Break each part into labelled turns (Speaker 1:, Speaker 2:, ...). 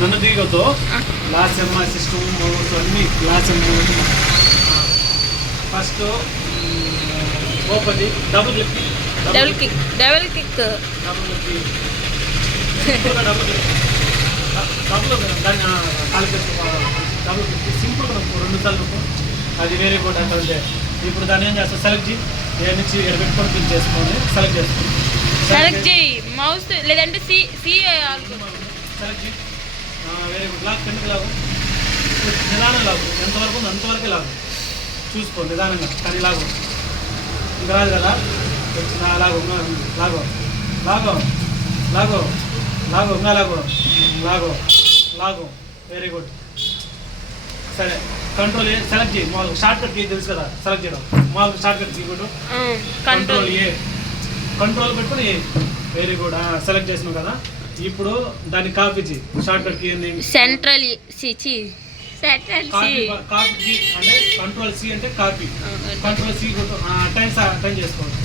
Speaker 1: నన్ను దిగొద్దు. గ్లాస్ ఎమ్మ సిస్టమ్ మౌస్ అన్ని గ్లాస్ ఎమ్మ first open double click
Speaker 2: double kick double kick
Speaker 1: double సింపుల్గా డబుల్ డబుల్ దాన్ని కాల్ డబుల్ క్లిక్ సింపుల్గా నొక్కు రెండు సార్లు అది వేరే కూడా అక్కడ ఉంటే ఇప్పుడు దాన్ని ఏం చేస్తా సెలెక్ట్ చేయి. ఏ నుంచి ఎక్కడ పెట్టుకొని క్లిక్ చేసుకోండి సెలెక్ట్ చేసుకోండి
Speaker 2: సెలెక్ట్ చేయి. మౌస్ లేదంటే సి సి
Speaker 1: సెలెక్ట్ చేయి. వెరీ గుడ్ లాగ్ కిందకి లాగు. నిదానం లాగు. ఎంతవరకు ఉందో అంతవరకే లాగు. చూసుకో నిదానంగా. కానీ లాగు. ఇంకా రాదు కదా? వచ్చిన లాగు లాగు. లాగు. లాగు. లాగు. ఇంకా లాగు. లాగు. లాగు. వెరీ గుడ్ సరే. కంట్రోల్ ఏ సెలెక్ట్ చేయి. మామూలుగా షార్ట్ కట్ కీ తెలుసు కదా? సెలెక్ట్ చేయడం. మామూలుగా షార్ట్ కట్ కొట్టు. కంట్రోల్
Speaker 2: కంట్రోల్
Speaker 1: ఏ కంట్రోల్ పెట్టుకుని ఏ వెరీ గుడ్ సెలెక్ట్ చేసినావు కదా? ఇప్పుడు దాన్ని కాపీ చేయి. షార్ట్ కట్ కీ ఏంది?
Speaker 2: సెంట్రల్ సి చి. సెంట్రల్ సి
Speaker 1: కాపీ అంటే కంట్రోల్ సి అంటే కాపీ. కంట్రోల్ సి కొట్టు టైం టైం చేసుకోవాలి.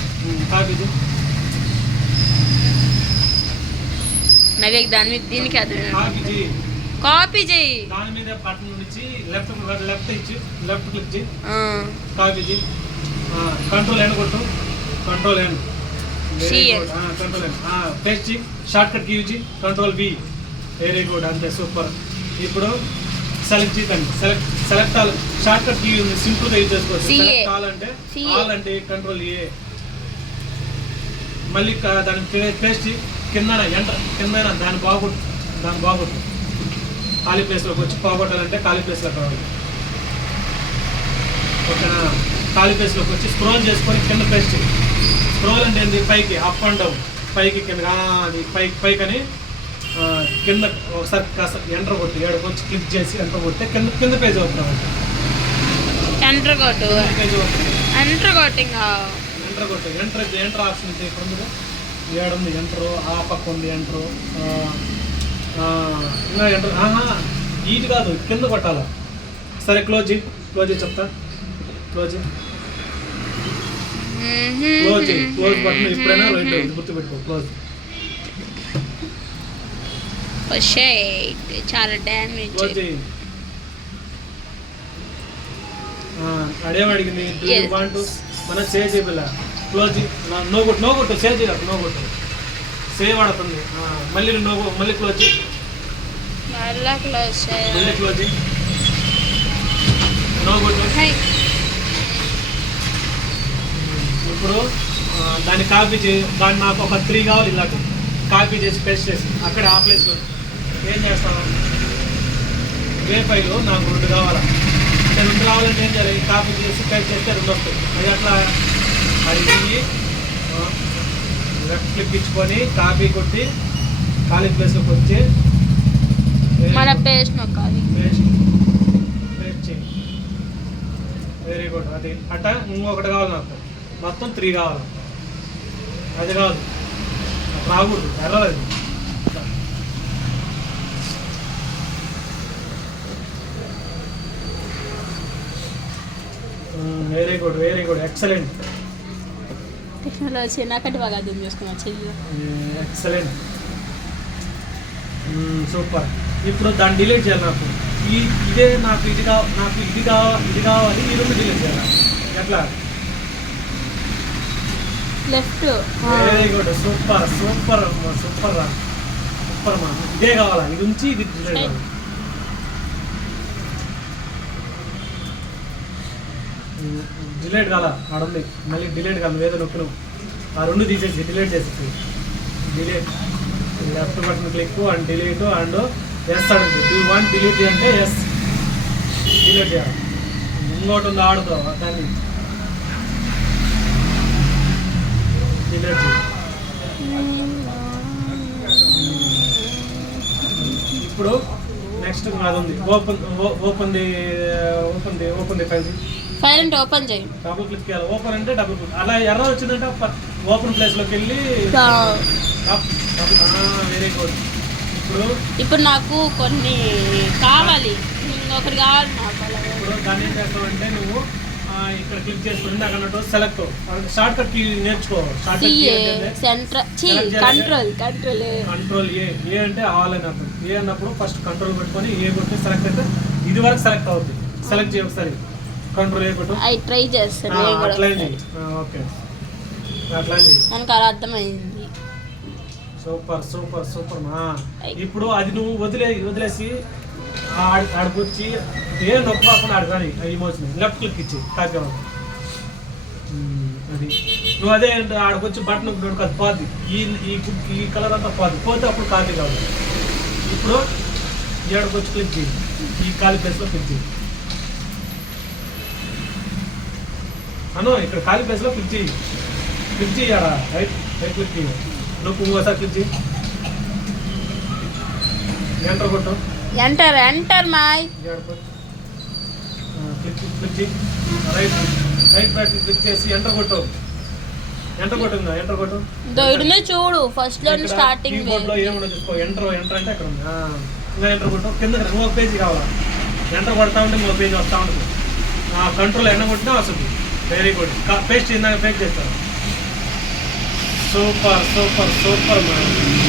Speaker 1: కాపీ చేయి.
Speaker 2: నవే దాని మీద దీనికి అర్థం
Speaker 1: కాపీ చేయి.
Speaker 2: కాపీ చేయి.
Speaker 1: దాని మీద బటన్ నుంచి లెఫ్ట్ లెఫ్ట్ ఇచ్చి లెఫ్ట్ క్లిక్ చేయి.
Speaker 2: ఆ,
Speaker 1: కాపీ చేయి. కంట్రోల్ ఎండ్ కొట్టు. Control end paste short cut use control B very good అంతే సూపర్ ఇప్పుడు సెలెక్ట్ చేయకండి select select all short cut key ఉంది సింపుల్గా యూజ్ చేసుకోవచ్చు. సెలెక్ట్ ఆల్ అంటే. ఆల్ అంటే కంట్రోల్ ఏ మళ్ళీ దాన్ని పేస్ట్ కింద ఎంటర్ కింద దాని బాగొట్టు దాని బాగొట్టు ఖాళీ ప్లేస్లోకి వచ్చి పోగొట్టాలంటే ఖాళీ ప్లేస్లో కావాలి ఓకేనా? ఖాళీ ప్లేస్లోకి వచ్చి స్క్రోల్ చేసుకొని కింద ప్రెస్ చేయి. స్క్రోల్ అంటే ఏంది? పైకి అప్ అండ్ డౌన్ పైకి కింద అది పైకి పైకి అని కింద ఒకసారి కాస్త ఎంటర్ కొట్టి. ఏడకు వచ్చి క్లిక్ చేసి ఎంటర్ కొడితే కింద కింద పేజ్ ఓపెన్ అవుతుంది
Speaker 2: ఎంటర్ కొట్టు. ఎంటర్ కొట్టు ఇంకా
Speaker 1: ఎంటర్ కొట్టు. ఎంటర్ ఎంటర్ ఆప్షన్ ఉంది. ఇక్కడ ఉంది. ఏడుంది ఎంటర్ ఆ పక్క ఉంది. ఎంటర్ ఇంకా ఎంటర్ ఆహా ఈటి కాదు. కింద కొట్టాల? సరే క్లోజ్ చేయి. క్లోజ్ చెప్తా. క్లోజ్ క్లోజ్ క్లోజ్ బటన్ ఎప్పుడైనా రైట్ గుర్తుపెట్టుకో. క్లోజ్
Speaker 2: చాలా డ్యామేజ్
Speaker 1: క్లోజ్ అడేం అడిగింది. వాంట్ మనం సేవ్ చేయబిల్ల క్లోజ్ నా- కొట్టు నో కొట్టు సేవ్ చేయలేదు నో కొట్టు సేవ్ ఆడుతుంది మళ్ళీ నో మళ్ళీ క్లోజ్
Speaker 2: మళ్ళా క్లోజ్
Speaker 1: మళ్ళీ క్లోజ్ నో కొట్టు ఇప్పుడు దాన్ని కాపీ చేయి దాన్ని నాకు ఒక త్రీ కావాలి ఇలాగ. కాపీ చేసి పేస్ట్ చేసి. అక్కడ ఆ ప్లేస్లో ఏం చేస్తాను ఏ ఫైల్ నాకు రెండు కావాలా? అంటే రెండు కావాలంటే ఏం చేయాలి? కాపీ చేసి పేస్ట్ చేస్తే రెండు వస్తాయి. అది అట్లా అది తిరిగి లెఫ్ట్ క్లిక్ ఇచ్చుకొని కాపీ కొట్టి ఖాళీ ప్లేస్లోకి వచ్చి
Speaker 2: మన పేస్ట్ నొక్కాలి.
Speaker 1: పేస్ట్ పేస్ట్ చేయి. వెరీ గుడ్ అది. అట్ట ఇంకొకటి కావాలి నాకు. మొత్తం త్రీ కావాలి. అది కాదు. రాకూడదు. ఎర్రలేదు very good very good excellent
Speaker 2: technology నాకంటే బాగా అర్థం చేసుకున్నా చెల్లి
Speaker 1: ఎక్సలెంట్ సూపర్ ఇప్పుడు దాన్ని డిలీట్ చేయాలి నాకు. ఈ ఇదే నాకు ఇది కావాలి నాకు ఇది కావాలి ఇది కావాలి ఈ రెండు డిలీట్ చేయాలి. ఎట్లా?
Speaker 2: Left
Speaker 1: very good super super super రా సూపర్ మా ఇదే కావాలా? ఇది ఉంచి ఇది డిలీట్ కావాలి డిలీట్ కాల? ఆడుంది. మళ్ళీ డిలీట్ కాదు. ఏదో నొక్కి ఆ రెండు తీసేసి డిలీట్ చేసేసి delete. Left button click and delete and yes అడుగుతుంది టూ వన్ డిలీట్ అంటే ఎస్. డిలీట్ చేయాలి. ఇంకోటి ఉంది? ఆడుతావు? దాన్ని. ఇప్పుడు నెక్స్ట్ అది ఉంది open open the open the open the file
Speaker 2: file అంటే ఓపెన్ చేయి.
Speaker 1: డబుల్ క్లిక్ చేయాలి. ఓపెన్ అంటే డబుల్ క్లిక్ అలా ఎర్ర వచ్చిందంటే ఓపెన్ ప్లేస్లోకి వెళ్ళి వెరీ గుడ్ ఇప్పుడు
Speaker 2: ఇప్పుడు నాకు కొన్ని కావాలి. ఇంకొకటి కావాలి నాకు.
Speaker 1: ఇప్పుడు దాన్ని ఏం చేస్తావంటే నువ్వు ఆ, ఇక్కడ క్లిక్ చేసుకుని ఇందాక అన్నట్టు సెలెక్ట్ షార్ట్ కట్ కీ నేర్చుకో. Short cut
Speaker 2: central. Control control
Speaker 1: control A A అంటే ఆల్ అని అర్థం. ఏ అన్నప్పుడు ఫస్ట్ కంట్రోల్ పెట్టుకొని ఏ కొట్టి సెలెక్ట్ అయితే ఇది వరకు సెలెక్ట్ అవుతుంది సెలెక్ట్ చేయ ఒకసారి. కంట్రోల్ ఏ
Speaker 2: అవి ట్రై చేస్తాను
Speaker 1: అట్లయింది ఓకే అట్లయింది
Speaker 2: మనకు అలా అర్థమైంది.
Speaker 1: సూపర్ సూపర్ సూపర్ మా. ఇప్పుడు అది నువ్వు వదిలే వదిలేసి ఆడ ఆడికొచ్చి ఏ నొప్పి కాకుండా ఆడు కానీ ఇమోషన్ లెఫ్ట్ క్లిక్ ఇచ్చి ఉమ్, అది. నువ్వు అదే ఆడకొచ్చి బటన్ నొక్కినోడు అది పోద్ది. ఈ ఈ ఈ కలర్ అంతా పోద్ది. పోతే అప్పుడు కాపీ కావాలి ఇప్పుడు ఏడకొచ్చి క్లిక్ చేయి. ఈ ఖాళీ ప్లేస్లో క్లిక్ చేయి. అను ఇక్కడ ఖాళీ ప్లేస్లో క్లిక్ చేయి. క్లిక్ చేయి ఆడ. రైట్ రైట్ క్లిక్ చేయి. నువ్వు ఇంకోసారి క్లిక్ చేయి. ఎంటర్ కొట్టు.
Speaker 2: ఎంటర్ ఎంటర్ మాయ్.
Speaker 1: చేయి రైట్ రైట్ బటన్ క్లిక్ చేసి ఎంటర్ కొట్టు. ఎంటర్ కొట్టు ఇంకా ఎంటర్ కొట్టు.
Speaker 2: దొడ్డునే చూడు ఫస్ట్లో స్టార్టింగ్
Speaker 1: కీబోర్డ్లో ఏముండో చూసుకో. ఎంటర్ ఎంటర్ అంటే అక్కడ ఉంది. ఆ, ఇంకా ఎంటర్ కొట్టు. కింద ఇంకో పేజీ కావాలా? ఎంటర్ కొడతా ఉంటే ఇంకో పేజీ వస్తా ఉంటుంది. ఆ కంట్రోల్ ఎండ కొట్టినా వస్తుంది. వెరీ గుడ్ పేస్ట్ ఇందాక పేస్ట్ చేస్తారు. Super super super ma'am